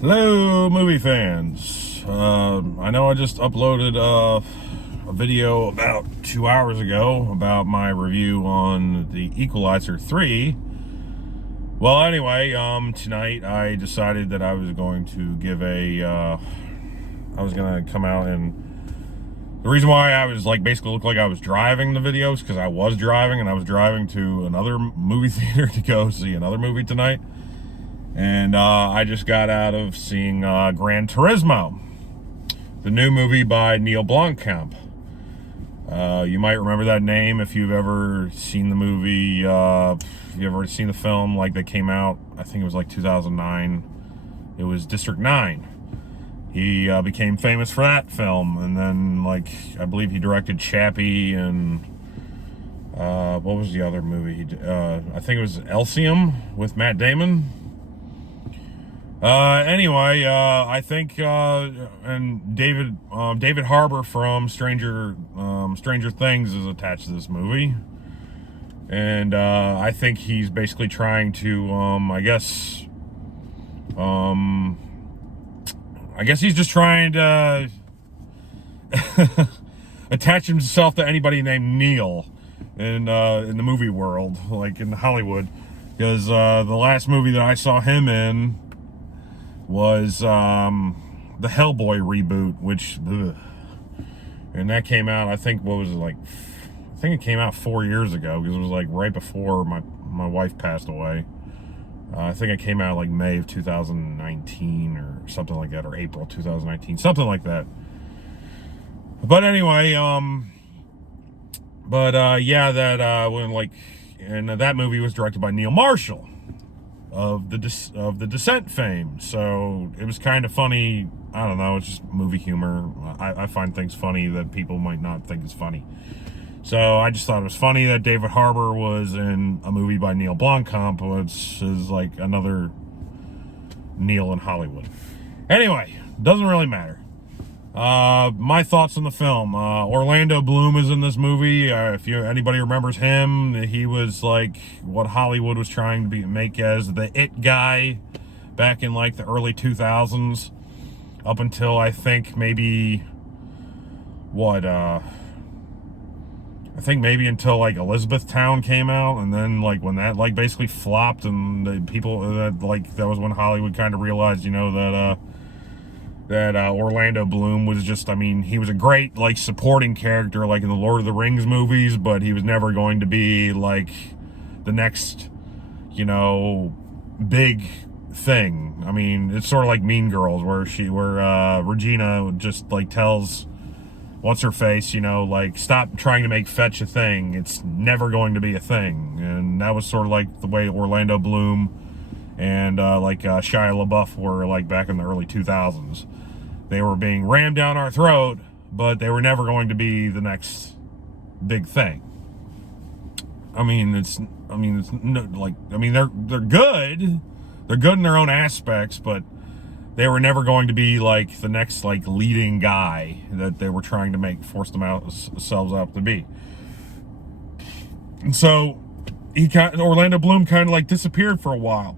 Hello, movie fans. I know I just uploaded a video about 2 hours ago about my review on The Equalizer 3. Well, anyway, tonight I decided that I was going to give I was going to come out, and the reason why I was basically looked like I was driving the videos because I was driving, and I was driving to another movie theater to go see another movie tonight. And I just got out of seeing Gran Turismo, the new movie by Neil Blomkamp. You might remember that name if you've ever seen the movie, if you've ever seen the film, that came out, I think it was 2009. It was District 9. He became famous for that film, and then, I believe he directed Chappie, and what was the other movie he did? I think it was Elysium with Matt Damon. Anyway, I think, and David Harbour from Stranger Things is attached to this movie. And, I think he's basically trying to, I guess he's just trying to attach himself to anybody named Neil in the movie world, in Hollywood. Because, the last movie that I saw him in was the Hellboy reboot, which, and that came out, I think, what was it, I think it came out 4 years ago, because it was right before my wife passed away. I think it came out May of 2019 or something like that, or April 2019, something like that. But anyway, yeah, that when and that movie was directed by Neil Marshall of the Descent fame. So it was kind of funny. I don't know, it's just movie humor. I find things funny that people might not think is funny. So I just thought it was funny that David Harbour was in a movie by Neil Blomkamp, which is another Neil in Hollywood. Anyway, doesn't really matter. My thoughts on the film. Orlando Bloom is in this movie. If anybody remembers him, he was what Hollywood was trying to make as the it guy back in the early 2000s, up until I think maybe until Elizabethtown came out, and then when that basically flopped, and the people that was when Hollywood kind of realized, that Orlando Bloom was just, he was a great supporting character in the Lord of the Rings movies, but he was never going to be the next big thing. It's sort of like Mean Girls, where Regina just tells what's her face, stop trying to make fetch a thing. It's never going to be a thing. And that was sort of the way Orlando Bloom and Shia LaBeouf were back in the early 2000s. They were being rammed down our throat, but they were never going to be the next big thing. They're good. They're good in their own aspects, but they were never going to be the next leading guy that they were trying to force themselves out to be. And so Orlando Bloom kind of disappeared for a while.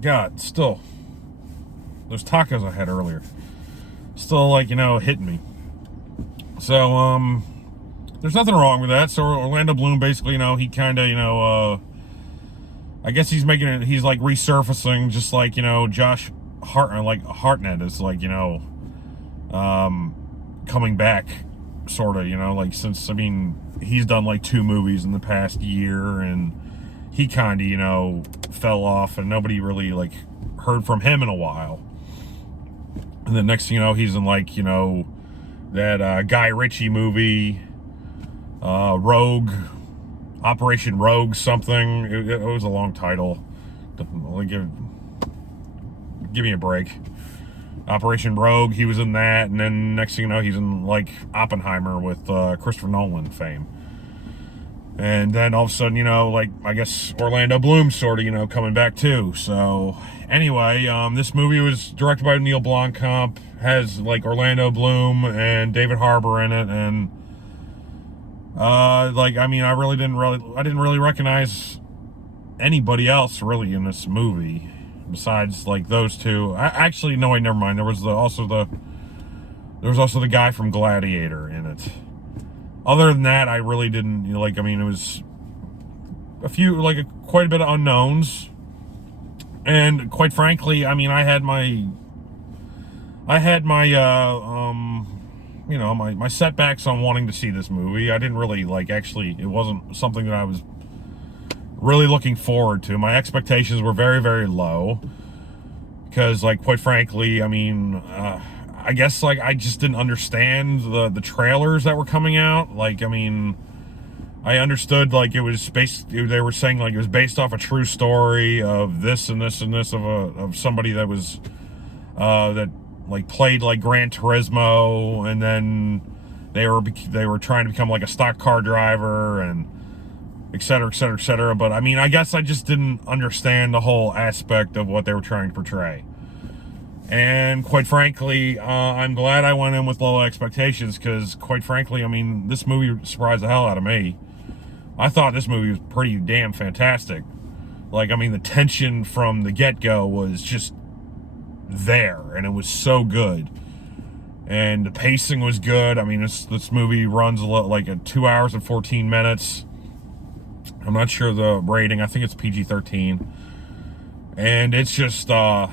God, still, those tacos I had earlier still hitting me. So there's nothing wrong with that. So Orlando Bloom basically, he kind of, I guess he's making it, he's resurfacing, just Josh Hartnett is coming back, sort of, since, he's done 2 movies in the past year, and he kind of, fell off, and nobody really heard from him in a while. And then next thing you know, he's in that Guy Ritchie movie, Rogue, Operation Rogue something. It was a long title. Give me a break. Operation Rogue, he was in that, and then next thing you know, he's in Oppenheimer with Christopher Nolan fame. And then all of a sudden, I guess Orlando Bloom sort of, coming back too. So anyway, this movie was directed by Neil Blomkamp, has Orlando Bloom and David Harbour in it, and I didn't really recognize anybody else really in this movie. besides like those two. Actually, no, wait, never mind. There was also the guy from Gladiator in it. Other than that, I really didn't, like, I mean, it was a few, like, quite a bit of unknowns. And quite frankly, I mean, I had my my setbacks on wanting to see this movie. I didn't really, like, actually, it wasn't something that I was really looking forward to. My expectations were very, very low. Because, like, quite frankly, I mean, I guess, like, I just didn't understand the trailers that were coming out. Like, I mean, I understood, like, it was they were saying, like, it was based off a true story of this and this and this of somebody that was, that, like, played, like, Gran Turismo, and then they were trying to become, like, a stock car driver, and et cetera, et cetera, et cetera. But, I mean, I guess I just didn't understand the whole aspect of what they were trying to portray. And quite frankly, I'm glad I went in with low expectations, because quite frankly, I mean, this movie surprised the hell out of me. I thought this movie was pretty damn fantastic. Like, I mean, the tension from the get-go was just there, and it was so good. And the pacing was good. I mean, this movie runs like at 2 hours and 14 minutes. I'm not sure the rating. I think it's PG-13. And it's just, as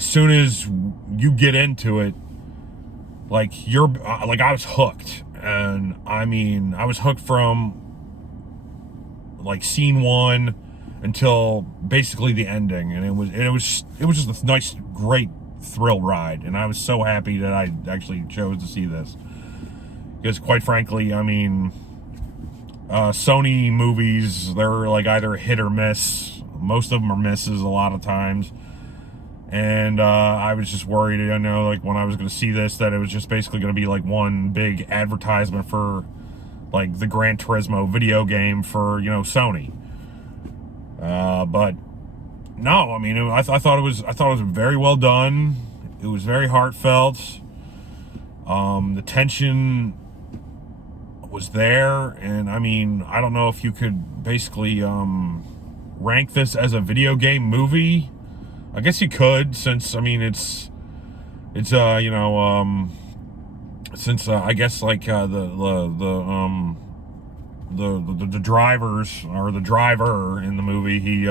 soon as you get into it, like, I was hooked. And I mean, I was hooked from like scene one until basically the ending, and it was just a nice, great thrill ride. And I was so happy that I actually chose to see this, because quite frankly, I mean, Sony movies, they're like either hit or miss. Most of them are misses a lot of times. And I was just worried, like, when I was going to see this, that it was just basically going to be like one big advertisement for, like, the Gran Turismo video game for, Sony. But no, I mean, I thought it was very well done. It was very heartfelt. The tension was there, and I mean, I don't know if you could basically rank this as a video game movie. I guess you could, since, I mean, it's since I guess, like, the drivers, or the driver in the movie, he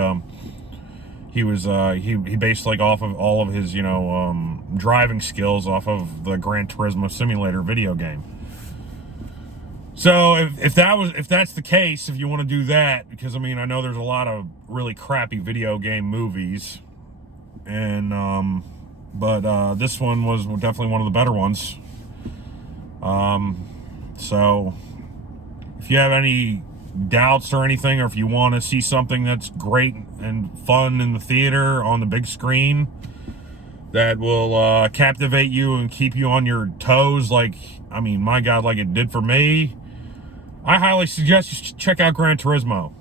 based, like, off of all of his, driving skills off of the Gran Turismo Simulator video game. So if that's the case, if you want to do that, because, I mean, I know there's a lot of really crappy video game movies, and but this one was definitely one of the better ones. So if you have any doubts or anything, or if you want to see something that's great and fun in the theater on the big screen that will captivate you and keep you on your toes, like, I mean, my God, like it did for me, I highly suggest you check out Gran Turismo.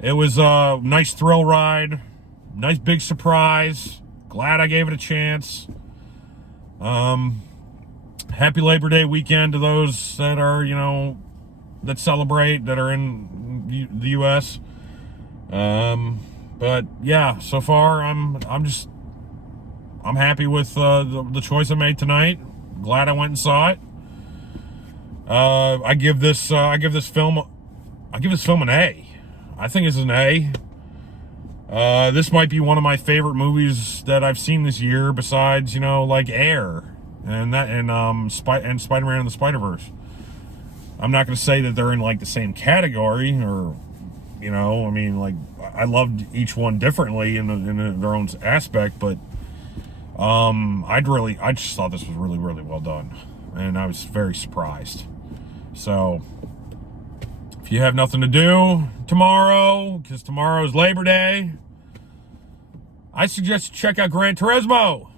It was a nice thrill ride, nice big surprise. Glad I gave it a chance. Happy Labor Day weekend to those that are, that celebrate, that are in the U.S. But yeah, so far I'm happy with the choice I made tonight. Glad I went and saw it. I give this film an A. I think it's an A. This might be one of my favorite movies that I've seen this year, besides, like Air and Spider-Man and the Spider-Verse. I'm not going to say that they're in, like, the same category, or, I mean, like, I loved each one differently in their own aspect, but I just thought this was really, really well done, and I was very surprised. So if you have nothing to do tomorrow, because tomorrow is Labor Day, I suggest you check out Gran Turismo.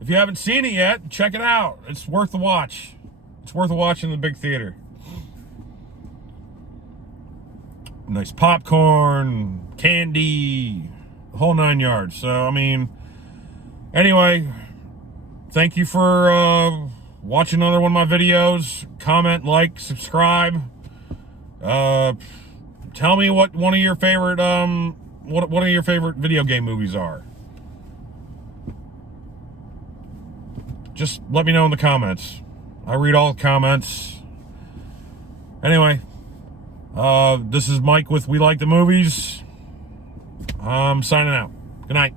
If you haven't seen it yet, check it out. It's worth the watch. It's worth a watch in the big theater. Nice popcorn, candy, the whole 9 yards. So, I mean, anyway, thank you for watching another one of my videos. Comment, like, subscribe. Tell me what one of your favorite what one of your favorite video game movies are. Just let me know in the comments. I read all the comments. Anyway, this is Mike with We Like the Movies. I'm signing out. Good night.